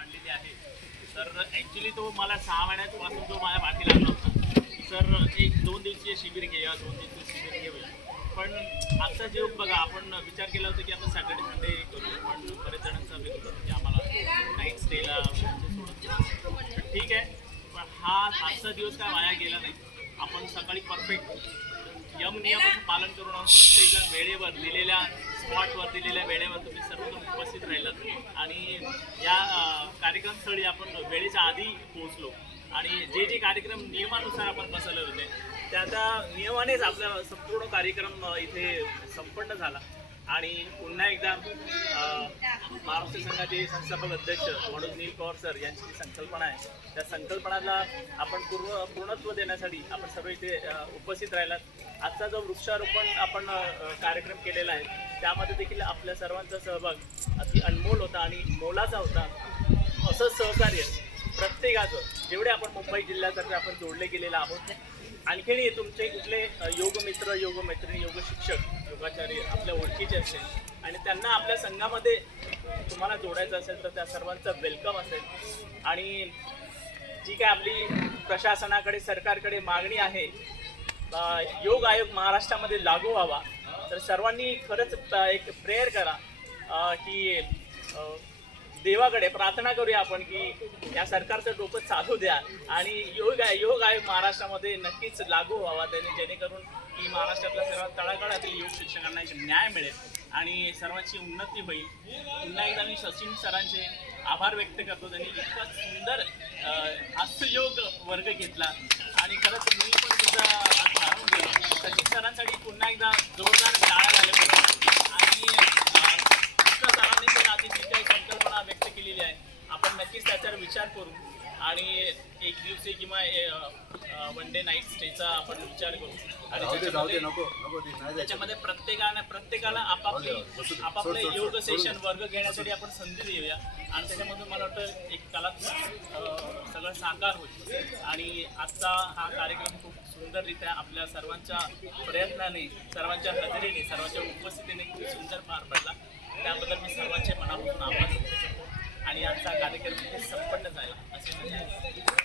तर ॲक्च्युली तो मला सहा महिन्यापासून तो माझ्या पाठी लागला होता. सर एक दोन दिवसीय शिबिर घेऊया दोन दिवसीय शिबिर घेऊया. पण आजचा जीव बघा आपण विचार केला होता की आपण सॅटर्डे संडे करू पण बरेच जणांचा विरोध होता की आम्हाला नाईट स्टेला म्हणजे ठीक आहे पण हा आजचा दिवस काय वाया गेला नाही. आपण सकाळी परफेक्ट यम नियमाचं पालन करून आहोत. प्रत्येकजण वेळेवर दिलेल्या स्पॉटवर दिलेल्या वेळेवर तुम्ही सर्वजण उपस्थित राहिलात. आणि या कार्यक्रमस्थळी आपण वेळेच्या आधी पोहोचलो. आणि जे जे कार्यक्रम नियमानुसार आपण बसवले होते त्या त्या नियमानेच आपला संपूर्ण कार्यक्रम इथे संपन्न झाला. आणि पुन्हा एकदा महाराष्ट्र संघाचे संस्थापक अध्यक्ष म्हणून नील पवार सर यांची जी संकल्पना आहे त्या संकल्पनाला आपण पूर्ण पूर्णत्व देण्यासाठी आपण सर्व इथे उपस्थित राहिलात. आजचा जो वृक्षारोपण आपण कार्यक्रम केलेला आहे त्यामध्ये देखील आपल्या सर्वांचा सहभाग अति अनमोल होता आणि मोलाचा होता. असं सहकार्य प्रत्येकाचं जेवढे आपण मुंबई जिल्ह्यातर्फे आपण जोडले गेलेलं आहोत आणखीनही तुमचे कुठले अ, योगमित्र योगमैत्रिणी योग शिक्षक योगाचार्य आपल्या ओळखीचे असेल आणि त्यांना आपल्या संघामध्ये तुम्हाला जोडायचं असेल तर त्या सर्वांचं वेलकम असेल. आणि जी काय आपली प्रशासनाकडे सरकारकडे मागणी आहे योग आयोग महाराष्ट्रामध्ये लागू व्हावा. तर सर्वांनी खरंच एक प्रेयर करा की देवाकडे प्रार्थना करूया आपण की या सरकारचं डोकं चालू द्या. आणि योग आहे योग आहे महाराष्ट्रामध्ये नक्कीच लागू व्हावा. त्याने जेणेकरून की महाराष्ट्रातल्या सर्व तळागाळातील योग शिक्षकांना एक न्याय मिळेल आणि सर्वांची उन्नती होईल. पुन्हा एकदा मी सचिन सरांचे आभार व्यक्त करतो. त्यांनी इतका सुंदर हास्ययोग वर्ग घेतला. आणि खरंच मी पण तुझा आज जाणून गेलो सचिन सरांसाठी पुन्हा एकदा जोरदार टाळ्या झाल्या पाहिजे आणि अ, कृष्णा सरांनी पण आधी जी काही संकल्पना व्यक्त केलेली आहे आपण नक्कीच त्याच्यावर विचार करू आणि एक दिवशी किंवा वन डे नाईट स्टेचा आपण विचार करू. आणि त्याच्यामध्ये प्रत्येकाने प्रत्येकाला आपापली. आपापले योग सेशन. वर्ग घेण्यासाठी आपण संधी देऊया. आणि त्याच्यामधून मला वाटतं एक कलात्मक अं, सगळं साकार होईल. आणि आजचा हा कार्यक्रम खूप सुंदररित्या आपल्या सर्वांच्या प्रयत्नाने सर्वांच्या हजेरीने सर्वांच्या उपस्थितीने खूप सुंदर पार पडला. त्याबद्दल मी सर्वांचे मनापासून आभार. आणि आजचा कार्यक्रम संपन्न झाला. असे म्हणजे